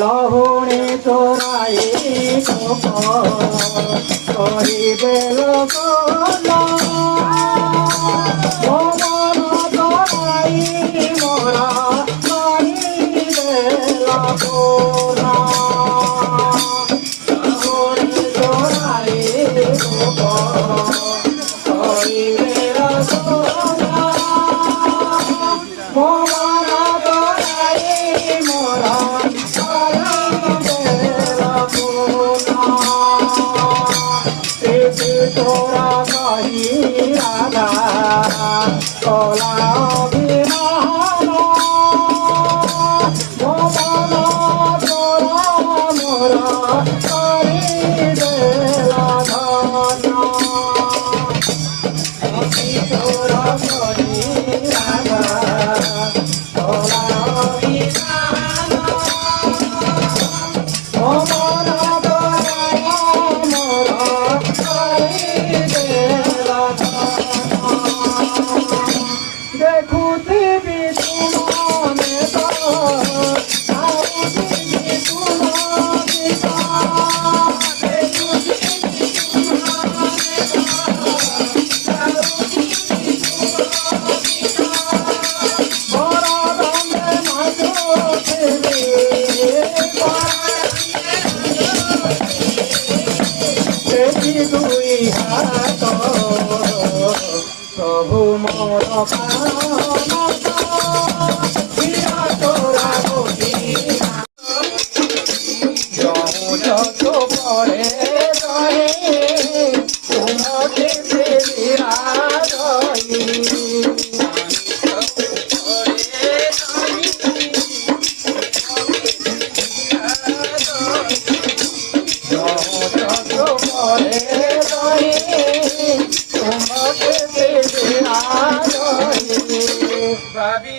লহুণী তোরাই করিবে লোক তোরাই মোরা করিবে লোক লহুণী তোরাই করিবে লোক প্রভু মোর যত পরে রহে তোমাকে ফেরিয়া রহি যত পরে রহে তোমাকে ফেরিয়া রহি ভাবি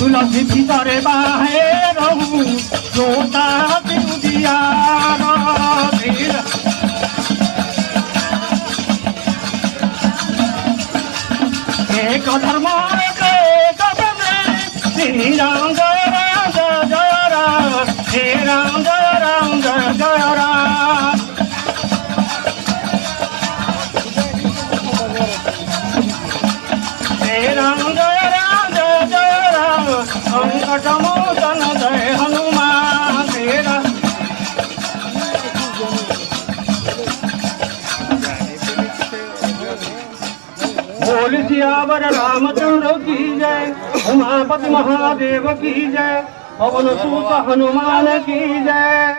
तुलसी भीतरे बाहेर जोता दियार एक धर्म एक श्री राम जय राम जय राम हे राम जय राम जय राम हे राम बोल सियावर रामचंद्र की जय, उमापति महादेव की जय, पवन सुत हनुमान की जय।